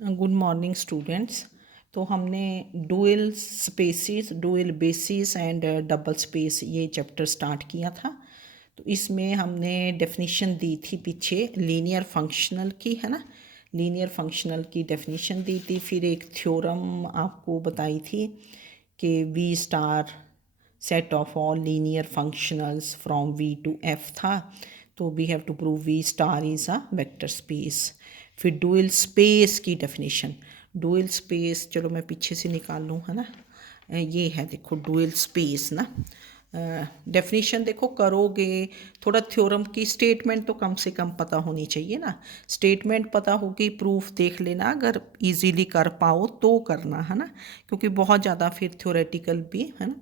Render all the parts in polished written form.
Good morning students. तो हमने dual spaces, dual basis and double space ये chapter start किया था। तो इसमें हमने डेफिनेशन दी थी पीछे लीनियर फंक्शनल की, है ना। लीनियर फंक्शनल की डेफिनेशन दी थी, फिर एक थ्योरम आपको बताई थी कि V star set of all linear functionals from V to F था। तो we have to prove V star is a vector space. फिर डुअल स्पेस की डेफिनेशन, डुअल स्पेस चलो मैं पीछे से निकाल लूँ, है ना। ये है, देखो डुअल स्पेस ना। डेफिनेशन देखो करोगे, थोड़ा थ्योरम की स्टेटमेंट तो कम से कम पता होनी चाहिए ना। स्टेटमेंट पता होगी, प्रूफ देख लेना, अगर इजीली कर पाओ तो करना, है ना। क्योंकि बहुत ज़्यादा फिर थ्योरेटिकल भी है ना,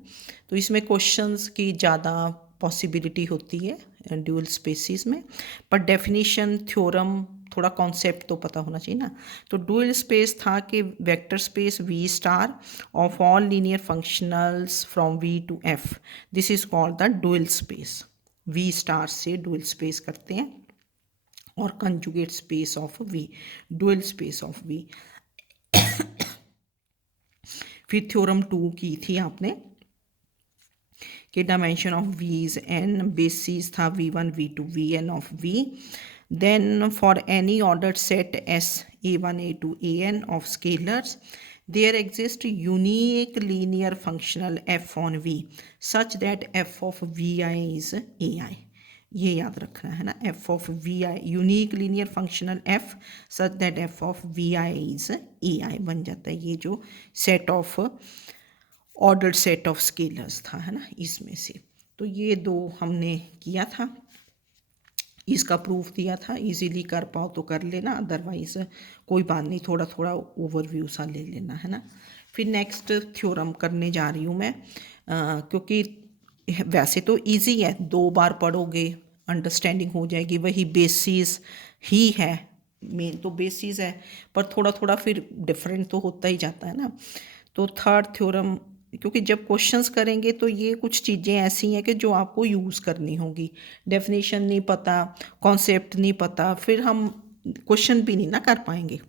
तो इसमें क्वेश्चंस की ज़्यादा पॉसिबिलिटी होती है ड्यूअल स्पेसिस में। पर डेफिनेशन थ्योरम थोड़ा कॉन्सेप्ट तो पता होना चाहिए ना। तो डुअल स्पेस था कि vector space V star of all linear functionals from V to F, this is called the dual space. V star से डुअल स्पेस करते हैं और conjugate space of V, dual space of V. फिर theorem 2 की थी आपने कि dimension of V is n, basis था v1 v2 vn of v। Then for any ordered set s a1 a2 an of scalars there exist unique linear functional f on v such that f of vi is ai। ये याद रखना है ना, f of vi unique linear functional f such that f of vi is ai बन जाता है। ये जो set of ordered set of scalars था, है ना, इसमें से। तो ये दो हमने किया था, इसका प्रूफ दिया था। इजीली कर पाओ तो कर लेना, अदरवाइज कोई बात नहीं, थोड़ा थोड़ा ओवरव्यू सा ले लेना, है ना। फिर नेक्स्ट थ्योरम करने जा रही हूँ मैं, क्योंकि वैसे तो इजी है, 2 बार पढ़ोगे अंडरस्टैंडिंग हो जाएगी, वही बेसिस ही है, मेन तो बेसिस है, पर थोड़ा थोड़ा फिर डिफरेंट तो होता ही जाता है ना। तो थर्ड थ्योरम, क्योंकि जब क्वेश्चंस करेंगे तो ये कुछ चीज़ें ऐसी हैं कि जो आपको यूज़ करनी होगी। डेफिनेशन नहीं पता, कॉन्सेप्ट नहीं पता, फिर हम क्वेश्चन भी नहीं ना कर पाएंगे।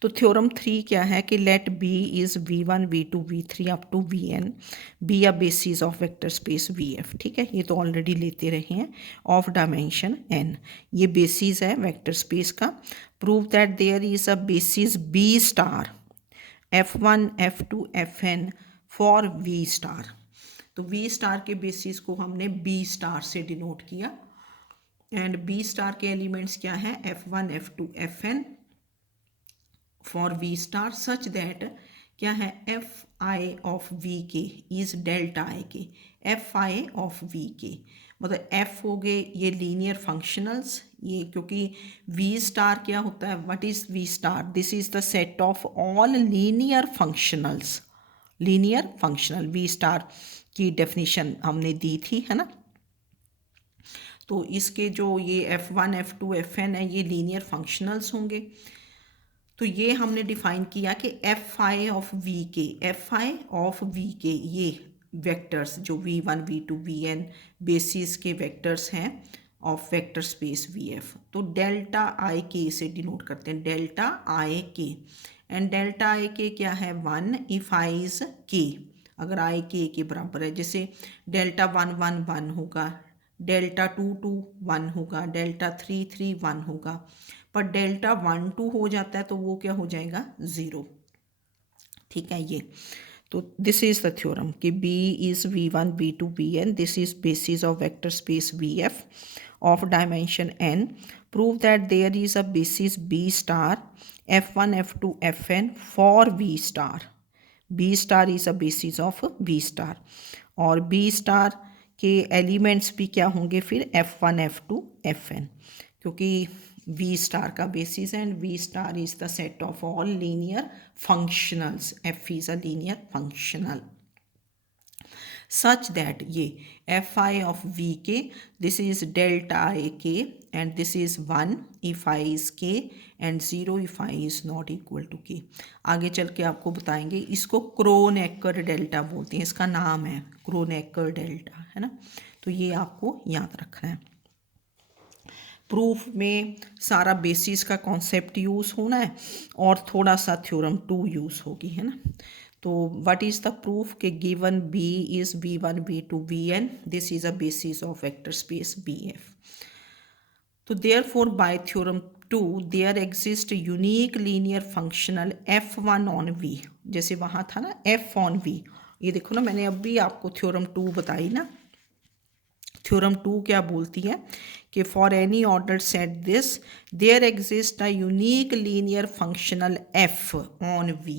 तो थ्योरम 3 क्या है कि let be is v1 v2 v3 up to vn be a basis of vector space vf। ठीक है, ये तो ऑलरेडी लेते रहे हैं, ऑफ डायमेंशन n। ये बेसिस है वेक्टर स्पेस का। Prove that there is a basis b star f1 f2 fn for v star. तो v स्टार के बेसिस को हमने b स्टार से डिनोट किया, एंड b स्टार के एलिमेंट्स क्या है, f1 f2 fn for v star such that क्या है, F I of V K is delta I के। एफ आई ऑफ वी के मतलब एफ हो गए ये लीनियर फंक्शनल्स, ये क्योंकि वी स्टार क्या होता है, what is V star, this is the set of all linear functionals. Linear functional V star की डेफिनेशन हमने दी थी, है ना। तो इसके जो ये f1 f2 fn है, ये लीनियर फंक्शनल्स होंगे। तो ये हमने डिफाइन किया कि एफ आई ऑफ वी के, एफ आई ऑफ वी के ये वेक्टर्स जो v1 v2 vn बेसिस के वेक्टर्स हैं ऑफ वेक्टर स्पेस vf, तो डेल्टा आई के से डिनोट करते हैं, delta I K. And delta I के क्या है, 1 इफ आई इज के, अगर आई के बराबर है, जैसे डेल्टा 1 1 1 होगा, डेल्टा 2 2 1 होगा, डेल्टा 3 3 1 होगा। पर डेल्टा 1 2 हो जाता है तो वो क्या हो जाएगा, 0। ठीक है, ये तो दिस इज द थ्योरम कि b is v1 v2 vn, this is basis of vector space vf of dimension n। prove that there is a basis b star f1 f2 fn for v star। b star is a basis of v star, और b star के elements भी क्या होंगे फिर, f1 f2 fn, क्योंकि v star का basis and v star is the set of all linear functionals, f is a linear functional such that ये fi of vk, this is delta ik, and this is 1 if I is k and 0 if I is not equal to k। आगे चल के आपको बताएंगे, इसको Kronecker delta बोलते हैं, इसका नाम है क्रोनेकर डेल्टा, है ना। तो ये आपको याद रखना है। प्रूफ में सारा बेसिस का कॉन्सेप्ट यूज़ होना है और थोड़ा सा थ्योरम 2 यूज़ होगी, है ना। तो व्हाट इज़ द प्रूफ के given B is V1 V2 Vn, this is a basis of vector space BF। तो therefore by theorem 2 there exist unique linear functional F1 on V, जैसे वहाँ था ना F ऑन V, ये देखो ना मैंने अभी आपको थ्योरम 2 बताई ना। थ्योरम 2 क्या बोलती है कि for any order set this there exist a unique linear functional F on V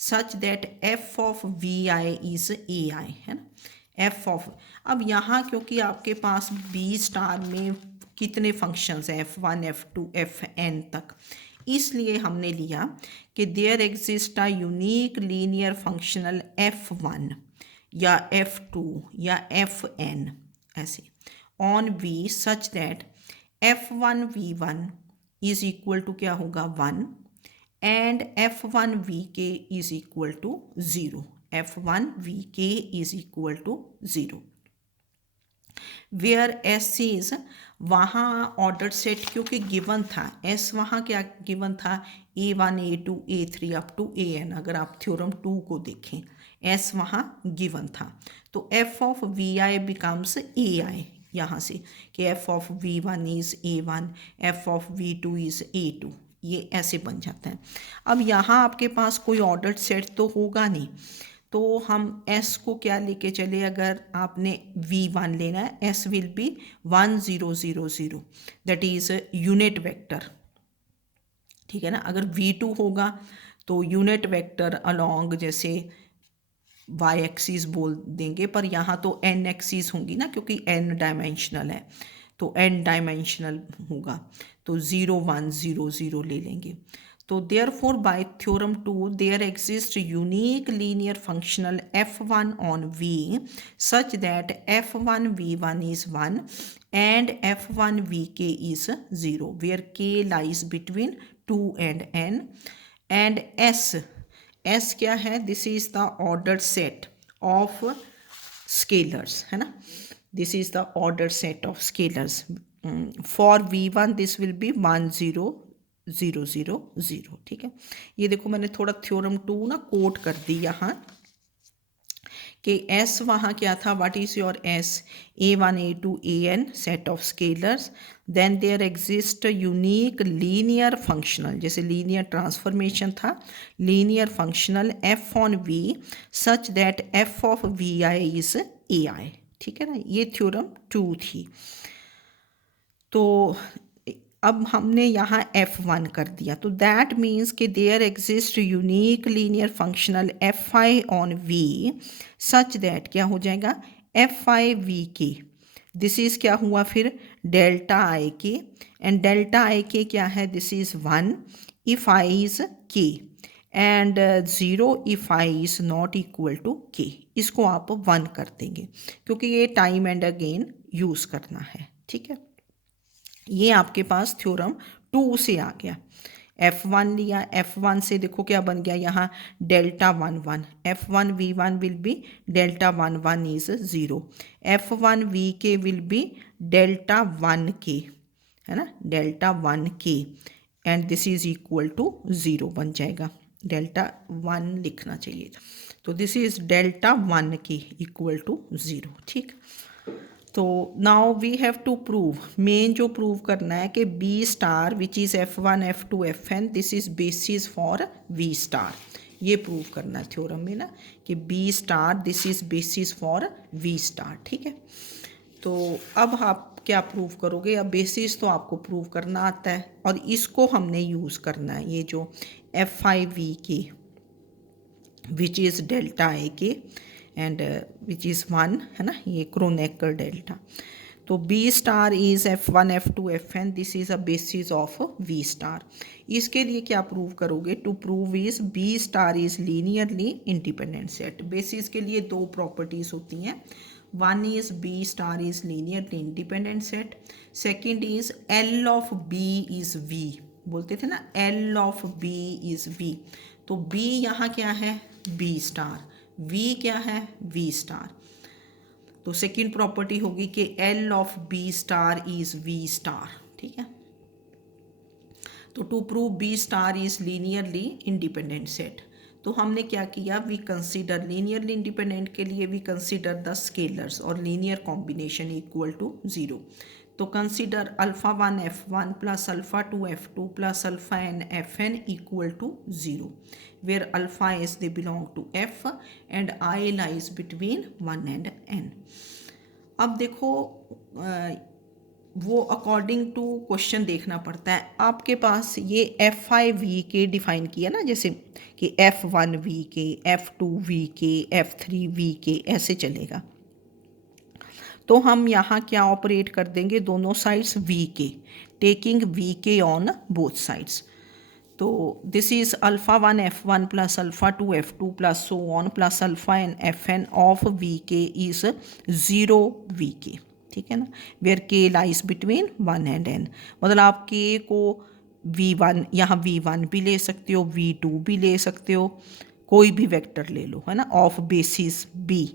such that F of Vi is AI, है ना। F ऑफ, अब यहाँ क्योंकि आपके पास B स्टार में कितने फंक्शंस हैं F1 F2 Fn तक, इसलिए हमने लिया कि there exist a unique linear functional F1 या F2 या Fn ऐसे on V such that F1 V1 is equal to क्या होगा 1 and F1 VK is equal to 0, F1 VK is equal to 0 where S is, वहाँ order set क्योंकि given था, S वहाँ क्या गिवन था A1 A2 A3 up to AN, अगर आप थ्योरम 2 को देखें S वहाँ गिवन था, तो F of Vi becomes AI यहाँ से कि F of V1 is A1, F of V2 is A2, ये ऐसे बन जाता है। अब यहाँ आपके पास कोई ऑर्डर सेट तो होगा नहीं, तो हम S को क्या लेके चले, अगर आपने V1 लेना है S will be 1 0 0 0, that is unit vector, ठीक है ना। अगर V2 होगा तो यूनिट वेक्टर अलोंग जैसे y एक्सिस बोल देंगे, पर यहाँ तो n एक्सिस होंगी ना क्योंकि n डायमेंशनल है, तो n डायमेंशनल होगा, तो 0 1 0 0 ले लेंगे। तो therefore by theorem 2 there exist unique linear functional F1 on V such that F1 V1 is 1 and F1 VK is 0 where K lies between 2 and n and S क्या है, this is the order set of scalars, है ना, this is the order set of scalars for V1 this will be 1 0 0 0 0, ठीक है। ये देखो मैंने थोड़ा थ्योरम 2 ना कोट कर दी यहाँ कि S वहाँ क्या था, what is your S, A1 A2 AN set of scalars, then there exist unique linear functional, जैसे लीनियर ट्रांसफॉर्मेशन था, linear functional F on V such that F of Vi is AI, ठीक है ना। ये theorem 2 थी। तो अब हमने यहाँ F1 कर दिया, तो दैट मीन्स कि there exist unique linear functional Fi on V such that क्या हो जाएगा Fi VK, दिस इज़ क्या हुआ फिर delta IK, and delta IK क्या है, this is 1 if I is K and 0 if I is not equal to K, इसको आप 1 कर देंगे क्योंकि ये टाइम एंड अगेन यूज़ करना है, ठीक है। ये आपके पास थ्योरम 2 से आ गया। F1 लिया, F1 से देखो क्या बन गया यहाँ delta 1 1, F1 V1 will be delta 1 1 is 0, F1 VK will be delta 1 K, है ना, delta 1 K and this is equal to 0 बन जाएगा, डेल्टा 1 लिखना चाहिए, तो this is delta 1 K equal to 0, ठीक। तो now we have to prove, main जो प्रूव करना है कि B star which is F1 F2 Fn this is basis for V star, ये प्रूव करना है थ्योरम में ना कि B star this is basis for V star, ठीक है। तो अब आप क्या प्रूव करोगे, अब बेसिस तो आपको प्रूव करना आता है और इसको हमने यूज़ करना है, ये जो F5VK which is delta IK and which is 1, है ना, ये क्रोनेकर डेल्टा। तो B star is F1 F2 Fn, this is a basis of V star. इसके लिए क्या प्रूव करोगे, to prove is B star is linearly independent set. Basis के लिए दो प्रॉपर्टीज़ होती हैं, one is B star is linearly independent set, second is L of B is V, बोलते थे ना L of B is V, तो B यहाँ क्या है B स्टार, V क्या है V स्टार, तो सेकेंड प्रॉपर्टी होगी कि L of B star is V star, ठीक है। तो to prove B star is linearly independent set, तो हमने क्या किया, वी कंसीडर लीनियरली इंडिपेंडेंट के लिए वी कंसीडर द स्केलर्स और लीनियर कॉम्बिनेशन इक्वल टू 0। तो consider alpha 1 f1 plus alpha 2 f2 plus alpha n fn equal to 0, where alpha is they belong to f and I lies between 1 and n। अब देखो वो according to question देखना पड़ता है। आपके पास ये FI के डिफाइन किया ना, जैसे कि F1 VK, F2 VK, F3 VK ऐसे चलेगा। तो हम यहाँ क्या ऑपरेट कर देंगे, दोनों sides VK, taking VK on both sides. तो this is alpha 1 f1 plus alpha 2 f2 plus so on plus alpha N fn of VK is 0 VK, ठीक है ना, where K lies between 1 and n। मतलब आप K को V1 यहाँ V1 भी ले सकते हो, V2 भी ले सकते हो, कोई भी वेक्टर ले लो, है ना, ऑफ बेसिस B।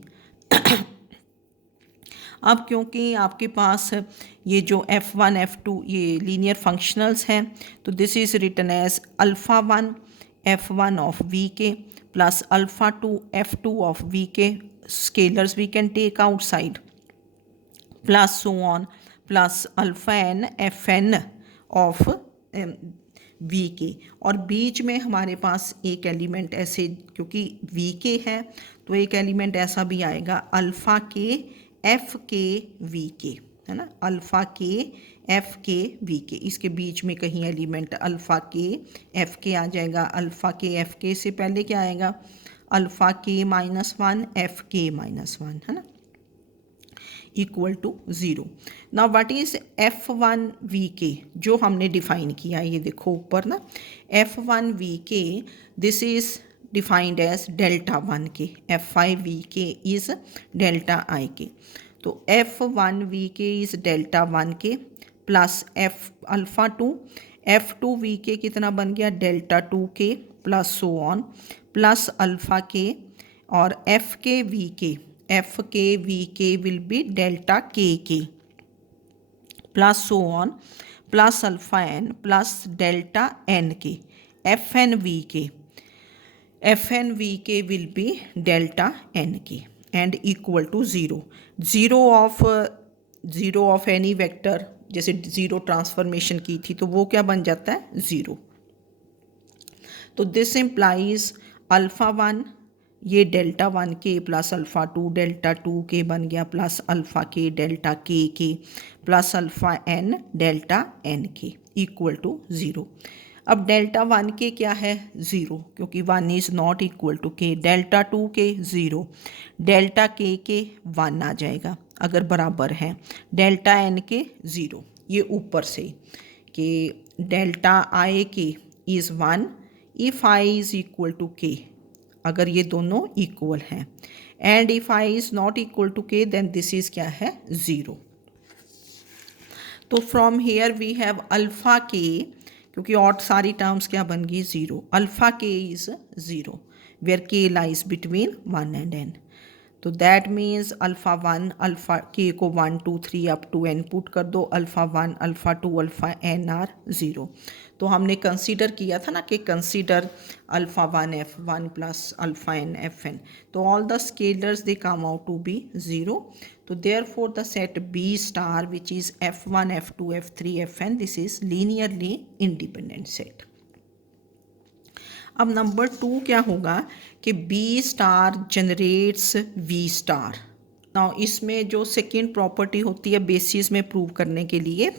अब क्योंकि आपके पास ये जो f1 f2 ये लीनियर फंक्शनल्स हैं, तो this is written as alpha 1 f1 of VK plus alpha 2 f2 of VK, scalars we can take outside, plus so on plus alpha n fn of VK। और बीच में हमारे पास एक element ऐसे, क्योंकि VK है तो एक एलिमेंट ऐसा भी आएगा अल्फ़ा के FK VK, है ना, अल्फ़ा के FK VK, इसके बीच में कहीं एलिमेंट अल्फ़ा के FK आ जाएगा। अल्फ़ा के FK से पहले क्या आएगा, अल्फ़ा के -1 FK -1, है ना, equal to 0। Now what is F1 VK जो हमने डिफाइन किया, ये देखो ऊपर ना, F1 VK this is defined as delta 1 K, F5 VK is delta I के। तो F1 VK इज डेल्टा 1 के plus F alpha 2 F2 VK कितना बन गया, डेल्टा 2 के plus so on plus alpha के, और FK VK will be delta KK plus so on plus alpha n plus delta NK, FN VK will be delta NK and equal to 0। 0 of any vector, जैसे 0 transformation की थी तो वो क्या बन जाता है, 0। तो दिस इम्प्लाइज अल्फ़ा 1 ये डेल्टा 1 के प्लस अल्फ़ा 2 डेल्टा 2 के बन गया प्लस अल्फ़ा के डेल्टा के plus alpha n delta n के इक्वल टू 0। अब डेल्टा 1 के क्या है, 0, क्योंकि 1 इज़ नॉट इक्वल टू के, डेल्टा 2 के 0, डेल्टा के 1 आ जाएगा अगर बराबर है, डेल्टा n के 0, ये ऊपर से कि delta I K is 1 if I is equal to K, अगर ये दोनों इक्वल हैं, and if I is not equal to K then this is क्या है, 0। तो from here we have alpha K, क्योंकि और सारी टर्म्स क्या बन गई, 0, alpha K is 0 where K lies between 1 and n। तो that means alpha 1 alpha K को 1 2 3 अप टू n पुट कर दो, alpha 1 alpha 2 alpha n are 0। तो हमने कंसीडर किया था ना कि consider alpha 1 f1 plus alpha n fn, तो all the scalars they come out to be 0। तो therefore the set B star which is f1 f2 f3 fn this is linearly independent set. अब number 2 क्या होगा कि B star generates V star. Now इसमें जो second property होती है basis में प्रूव करने के लिए,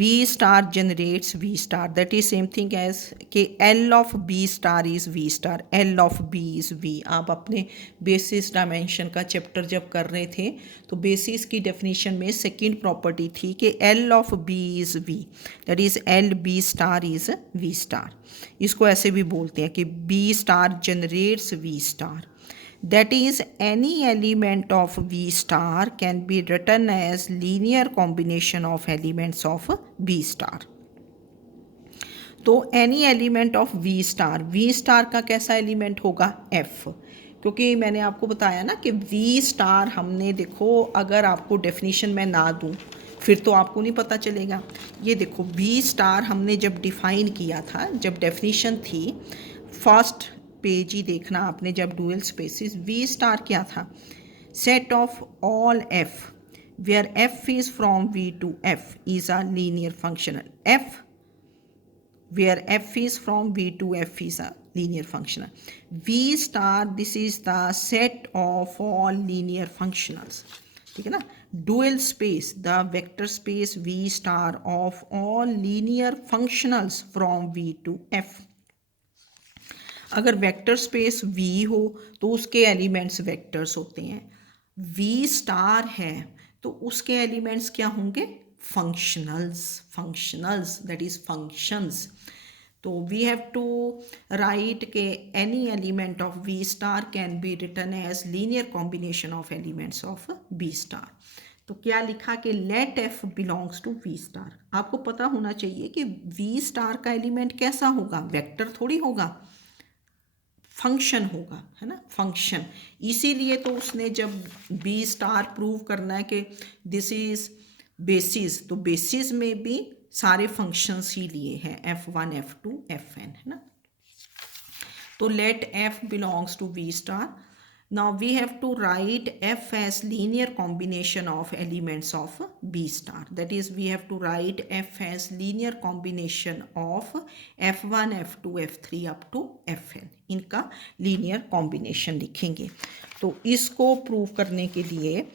B star generates V star, that is same thing as कि L of B star is V star, L of B is V। आप अपने बेसिस डायमेंशन का चैप्टर जब कर रहे थे तो बेसिस की डेफिनेशन में सेकेंड प्रॉपर्टी थी कि L of B is V, that is L B star is V star. इसको ऐसे भी बोलते हैं कि B star generates V star, that is any element of V star can be written as linear combination of elements of B star। तो any element of V star का कैसा element होगा, F, क्योंकि मैंने आपको बताया ना कि V स्टार हमने, देखो अगर आपको डेफिनेशन में ना दूँ फिर तो आपको नहीं पता चलेगा। ये देखो वी स्टार हमने जब डिफाइन किया था, जब डेफिनेशन थी, फर्स्ट पेज ही देखना आपने, जब डुअल स्पेसिस, वी स्टार क्या था, set of all F where F is from V to F is a linear functional, F where f is from v to f is a linear functional. V star, this is the set of all linear functionals, ठीक है ना। dual space, the vector space v star of all linear functionals from v to f. अगर vector space v हो तो उसके elements vectors होते हैं, v star है तो उसके एलिमेंट्स क्या होंगे, फंक्शनल्स दैट इज फंक्शंस। तो वी हैव टू राइट के any element of V star can be written as linear combination of elements of B star. तो क्या लिखा कि let F belongs to V star. आपको पता होना चाहिए कि वी स्टार का एलिमेंट कैसा होगा, वेक्टर थोड़ी होगा, फंक्शन होगा, है ना, फंक्शन। इसीलिए तो उसने जब बी स्टार प्रूव करना है कि दिस इज बेसिस, तो बेसिस में भी सारे फंक्शंस ही लिए हैं, f1 f2 fn, है ना। तो let f belongs to v star. Now we have to write f as linear combination of elements of b star, that is we have to write f as linear combination of f1 f2 f3 up to fn, इनका linear combination लिखेंगे। तो इसको prove करने के लिए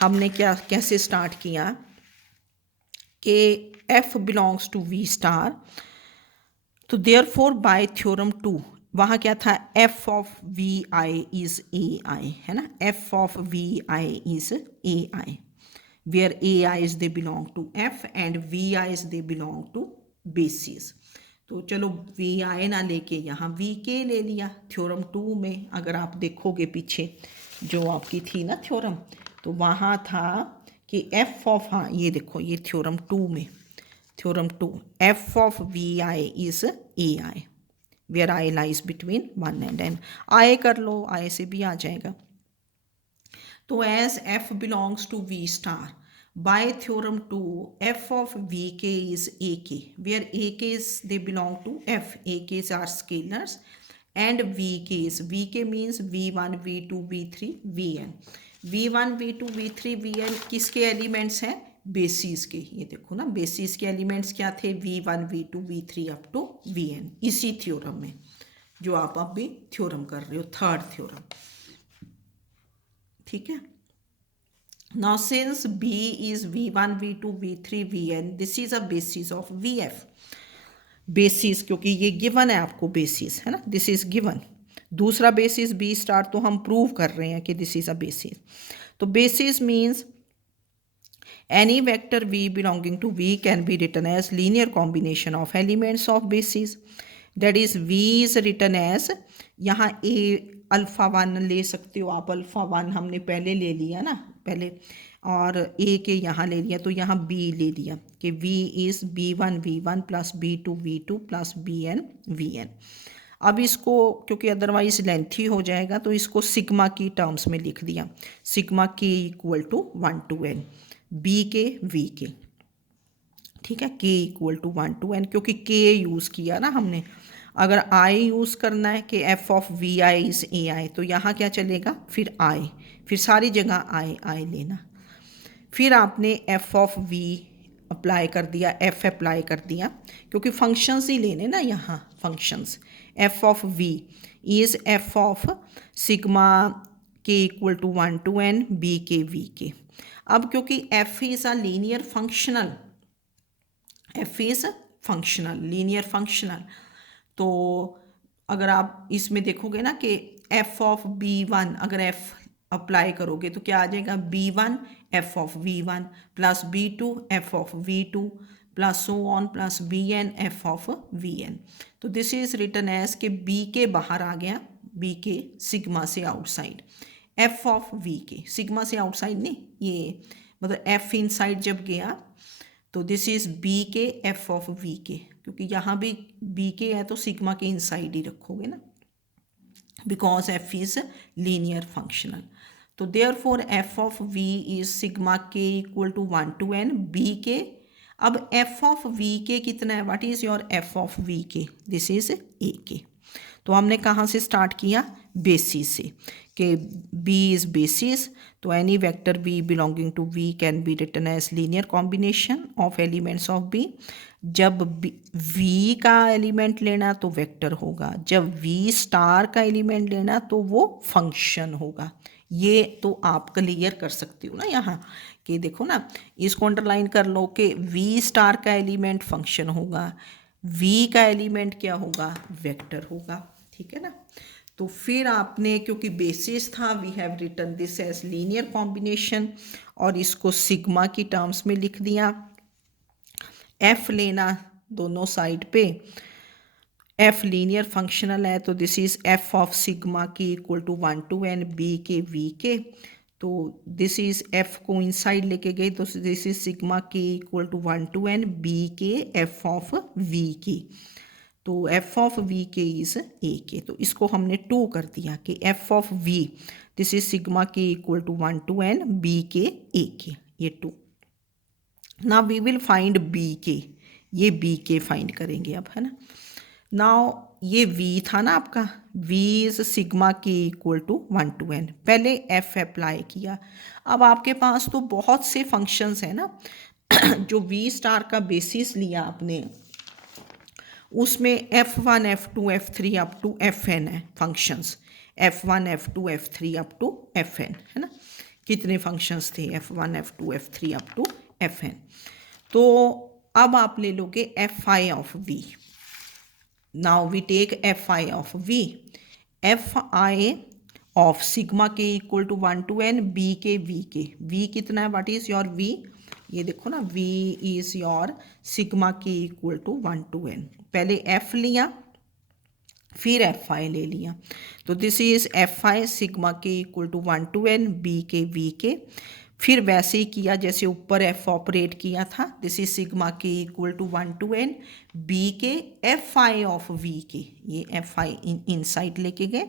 हमने कैसे start किया कि f belongs to v star, तो देयरफॉर बाय थ्योरम 2 वहाँ क्या था, f of V I is A I, है ना, f of V I is A I, where A I's they belong to f and V I's they belong to basis. तो चलो we आई ना लेके यहाँ वी के ले लिया थ्योरम 2 में। अगर आप देखोगे पीछे जो आपकी थी ना थ्योरम, तो वहाँ था कि f ऑफ, हाँ ये देखो ये थ्योरम 2 में, theorem 2 f of V I is A I where I lies between 1 and n। I कर लो, आई से भी आ जाएगा। तो as f belongs to v star by theorem 2 f of v k is a k वेयर a k's they belong to f, a k's are scalars and v k means v1 v2 v3 vn, v1 v2 v3 vn किसके elements हैं, basis के। ये देखो ना basis के elements क्या थे, v1 v2 v3 up to vn, इसी थ्योरम में जो आप अब भी थ्योरम कर रहे हो, थर्ड थ्योरम, ठीक है। Now since b is v1 v2 v3 vn, this is a basis of vf, basis क्योंकि ये गिवन है आपको, बेसिस है ना, दिस इज गिवन। दूसरा बेसिस b स्टार तो हम प्रूव कर रहे हैं कि दिस इज अ बेसिस। तो basis means any vector v belonging to v can be written as linear combination of elements of basis, that is v is written as, यहाँ a alpha 1 ले सकते हो आप, अल्फ़ा 1 हमने पहले ले लिया ना पहले, और a के यहाँ ले लिया, तो यहाँ b ले लिया कि v is b1 v1 plus b2 v2 plus bn vn। अब इसको क्योंकि अदरवाइज लेंथी हो जाएगा तो इसको सिग्मा की टर्म्स में लिख दिया, sigma k equal to 1 to n B K V K, ठीक है, के इक्वल टू 1 to n, क्योंकि के यूज़ किया ना हमने। अगर आई यूज़ करना है कि F of V I is A I, तो यहाँ क्या चलेगा, फिर आई, फिर सारी जगह आई लेना, फिर आपने एफ ऑफ वी अप्लाई कर दिया, एफ अप्लाई कर दिया, क्योंकि फंक्शंस ही लेने ना यहाँ functions. F of V is F of sigma K equal to 1 to n B K V K. अब क्योंकि f is a linear functional, f is functional, linear functional, तो अगर आप इसमें देखोगे ना कि f ऑफ b1 अगर f अप्लाई करोगे तो क्या आ जाएगा, b1 f of v1 plus b2 f of v2 plus so on plus bn f of vn। तो दिस इज रिटन एज के b के बाहर आ गया, b के सिग्मा से आउटसाइड, एफ ऑफ वी के सिग्मा से आउटसाइड नहीं, ये मतलब एफ इनसाइड जब गया तो this is B K F of V के, क्योंकि यहाँ भी बी के है तो सिग्मा के इनसाइड ही रखोगे ना, because F is linear functional. तो therefore F of V is sigma K equal to 1 to n B K. अब एफ ऑफ वी के कितना है, what is your F of V K, this is A K. तो हमने कहाँ से start किया, basis से, कि B इज बेसिस, तो any vector B belonging to V can be written as linear combination of elements of B। जब V का एलिमेंट लेना तो वेक्टर होगा, जब V स्टार का एलिमेंट लेना तो वो फंक्शन होगा। ये तो आप क्लियर कर सकते हो ना यहाँ, कि देखो ना, इसको अंडरलाइन कर लो कि V स्टार का एलिमेंट फंक्शन होगा, V का एलिमेंट क्या होगा, वेक्टर होगा, ठीक है ना। तो फिर आपने, क्योंकि बेसिस था, we have written this as linear combination और इसको सिग्मा की टर्म्स में लिख दिया। एफ लेना दोनों साइड पे, एफ लीनियर फंक्शनल है तो this is F of sigma K equal to 1 to n B K V K. तो दिस इज एफ को इनसाइड लेके गए तो this is sigma K equal to 1 to n B K F of V K. तो F of V K is A K, तो इसको हमने 2 कर दिया कि F of V this is sigma K equal to 1 to n B K A K, ये 2। Now we will find B K, ये B के फाइंड करेंगे अब, है ना। नाउ ये v था ना आपका, v is sigma K equal to 1 to n, पहले f अप्लाई किया। अब आपके पास तो बहुत से फंक्शंस हैं ना जो v स्टार का बेसिस लिया आपने, उसमें f1 f2 f3 up to fn है functions, f1 f2 f3 up to fn, है ना। कितने फंक्शंस थे, f1 f2 f3 up to fn। तो अब आप ले लोगे fi of v। Now we take fi of v, fi of sigma k equal to 1 to n b के v के, v कितना है, what is your v, ये देखो ना, v is your sigma k equal to 1 to n। पहले f लिया फिर fi ले लिया, तो this is fi sigma K equal to 1 to n b के v के। फिर वैसे ही किया जैसे ऊपर f ऑपरेट किया था, this is sigma K equal to 1 to n b K fi of v K, ये fi इनसाइड लेके गए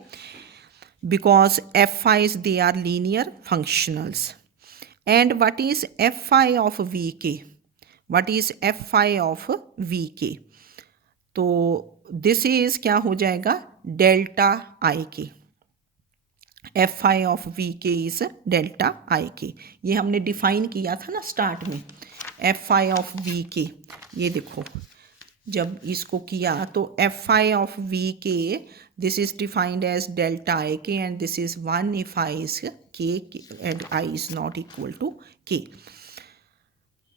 because fi's they are linear functionals. And what is fi of v K, what is fi of v K, तो this is क्या हो जाएगा, delta I के, F I of V K is delta I के। ये हमने define किया था ना स्टार्ट में, एफ आई ऑफ वी के, ये देखो जब इसको किया तो F I of V K this is defined as delta I K and this is 1 if I is K and I is not equal to K.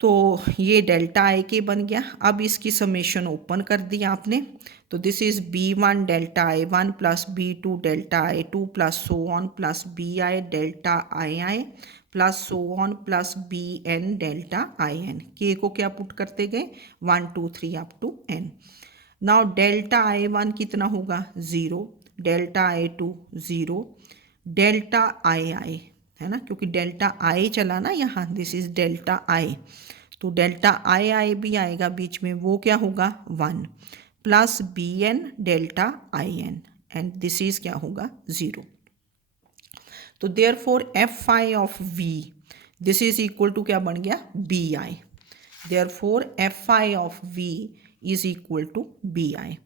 तो ये डेल्टा आई के बन गया। अब इसकी समेशन ओपन कर दी आपने, तो this is b1 delta i1 plus b2 delta i2 plus so on plus bi delta ii plus so on plus bn delta in। के को क्या पुट करते गए, 1 2 3 up to n। Now delta i1 कितना होगा, 0, डेल्टा i2 0, डेल्टा ii, है ना, क्योंकि डेल्टा आई चला ना यहाँ, दिस इज डेल्टा आई, तो डेल्टा आई आई भी आएगा बीच में, वो क्या होगा 1 plus B N delta I N and this is क्या होगा 0। तो therefore F I of V this is equal to क्या बन गया, B I. Therefore F I of V is equal to B I.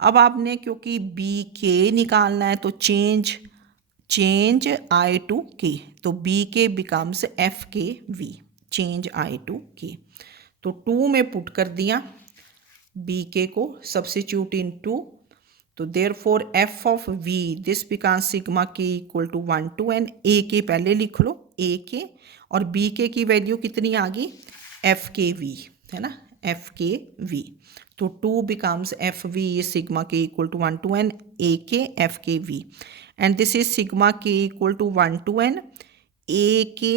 अब आपने क्योंकि बी के निकालना है तो चेंज आई टू के, तो बी के becomes F K we, change I to K. तो 2 में पुट कर दिया बी के को, सब्सिट्यूट इन 2, तो therefore F of V this becomes sigma K equal to 1 to n। A K पहले लिख लो, ए के, और बी के की वैल्यू कितनी आ गई, एफ के वी, है ना, एफ के वी। तो 2 becomes F V is sigma K equal to 1 to n A K F K V and this is sigma K equal to 1 to n A K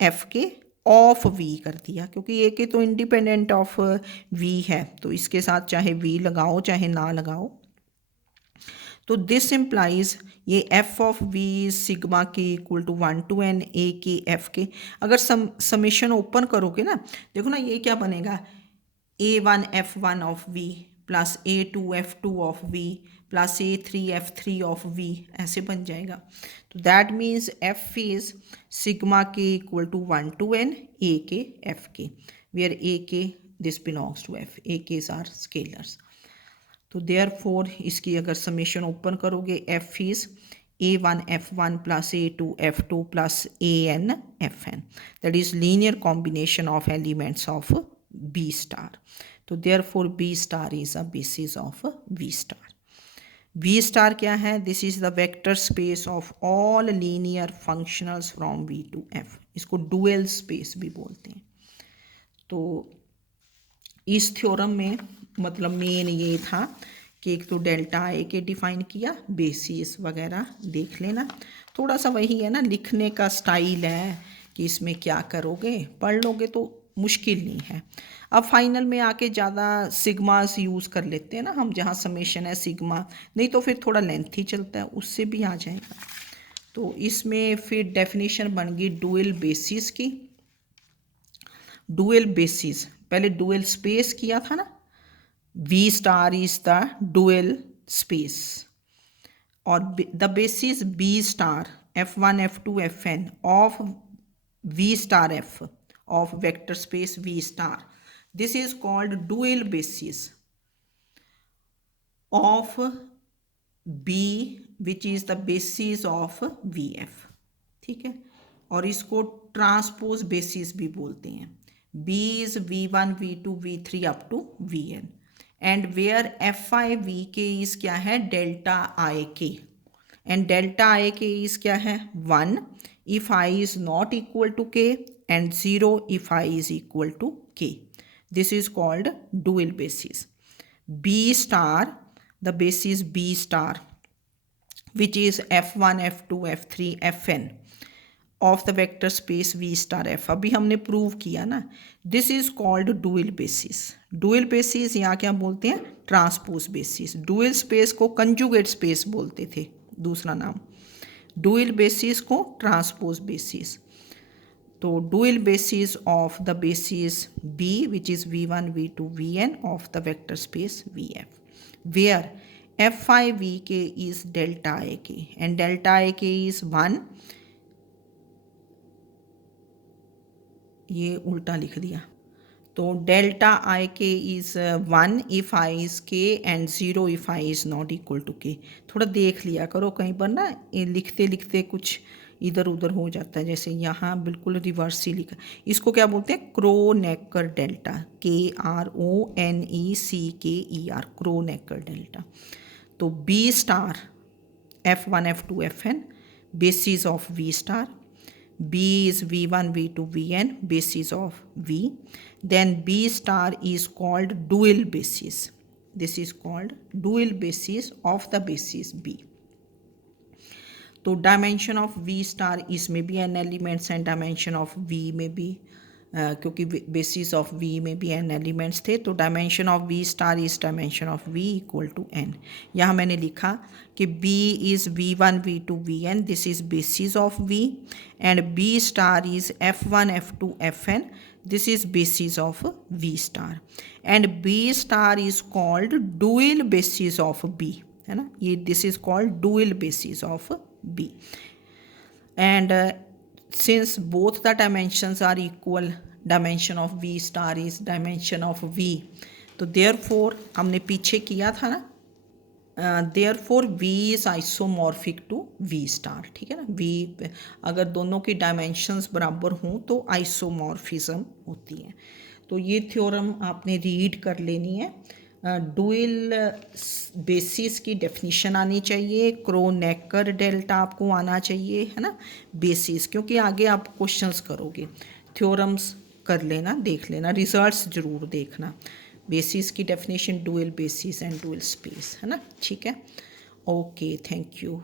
F के of we कर दिया, क्योंकि ए K तो independent of we है, तो इसके साथ चाहे वी लगाओ चाहे ना लगाओ। तो दिस इम्प्लाइज ये F of we sigma K equal to 1 to n A K F के। अगर समेशन ओपन करोगे ना, देखो ना ये क्या बनेगा, a1 f1 ऑफ v plus A2F2 of V plus A3F3 of V, ऐसे बन जाएगा. तो that means F is sigma K equal to 1 to n AK Fk, where AK this belongs to F. AKs are scalars. तो therefore इसकी अगर summation open करोगे, F is A1 F1 plus A2 F2 plus AN Fn, that is linear combination of elements of B star. तो therefore B star is a basis of V star. V star क्या है? This is the vector space of all linear functionals from V to F. इसको dual space भी बोलते हैं. तो इस theorem में मतलब मेन ये था कि एक तो डेल्टा आई के डिफाइन किया, बेसिस वगैरह देख लेना. थोड़ा सा वही है ना, लिखने का स्टाइल है कि इसमें क्या करोगे, पढ़ लोगे तो मुश्किल नहीं है. अब फाइनल में आके ज़्यादा सिग्मास यूज़ कर लेते हैं ना हम, जहाँ समेशन है सिग्मा, नहीं तो फिर थोड़ा लेंथी चलता है, उससे भी आ जाएगा. तो इसमें फिर डेफिनेशन बन गई डुअल बेसिस की. डुअल बेसिस, पहले डुअल स्पेस किया था ना, V star is the dual space, or the basis B star F1 F2 Fn of V star F of vector space V star. This is called dual basis of B, which is the basis of VF. ठीक है, और इसको transpose basis भी बोलते हैं. B is V1 V2 V3 up to Vn. And where FI is क्या है? Delta I K. And delta I के इज क्या है? 1 if I is not equal to K and 0 if I is equal to K. This is called dual basis. B star, the basis B star which is F1 F2 F3 Fn of the vector space V star F. अभी हमने प्रूव किया ना. This is called dual basis. Dual basis यहाँ क्या बोलते हैं? Transpose basis. Dual space को कंजुगेट स्पेस बोलते थे, दूसरा नाम. डुअल बेसिस को ट्रांसपोज बेसिस. तो dual basis of the basis B which is V1 V2 Vn of the vector space VF, where FI is delta IK and delta IK is 1. ये उल्टा लिख दिया. तो delta I K is 1 if I is K and 0 if I is not equal to K. थोड़ा देख लिया करो, कहीं पर ना ये लिखते लिखते कुछ इधर उधर हो जाता है. जैसे यहाँ बिल्कुल रिवर्स ही लिखा. इसको क्या बोलते हैं? Kronecker delta. KRONECKER, Kronecker delta. तो B star F1 F2 Fn basis of V star. B is V1 V2 Vn basis of V. Then B star is called dual basis. This is called dual basis of the basis B. तो dimension of V star इसमें भी n elements and dimension of V में भी क्योंकि basis of V में भी n elements थे, तो dimension of V star is dimension of V equal to n. यहाँ मैंने लिखा कि B is V1 V2 Vn, this is basis of V, and B star is F1 F2 Fn, this is basis of V star, and B star is called dual basis of B, है ना. ये this is called dual basis of B. And since both the dimensions are equal, dimension of V star is dimension of V, तो therefore हमने पीछे किया था ना, therefore V is isomorphic to V star. ठीक है ना. V अगर दोनों की डायमेंशंस बराबर हों तो आइसोमॉर्फिज्म होती है. तो ये थ्योरम आपने रीड कर लेनी है. डुअल बेसिस की डेफिनेशन आनी चाहिए, क्रोनेकर डेल्टा आपको आना चाहिए, है ना, बेसिस, क्योंकि आगे आप क्वेश्चंस करोगे. थ्योरम्स कर लेना, देख लेना, रिजल्ट्स ज़रूर देखना. बेसिस की definition, dual basis and dual space, है ना. ठीक है. Okay, thank you.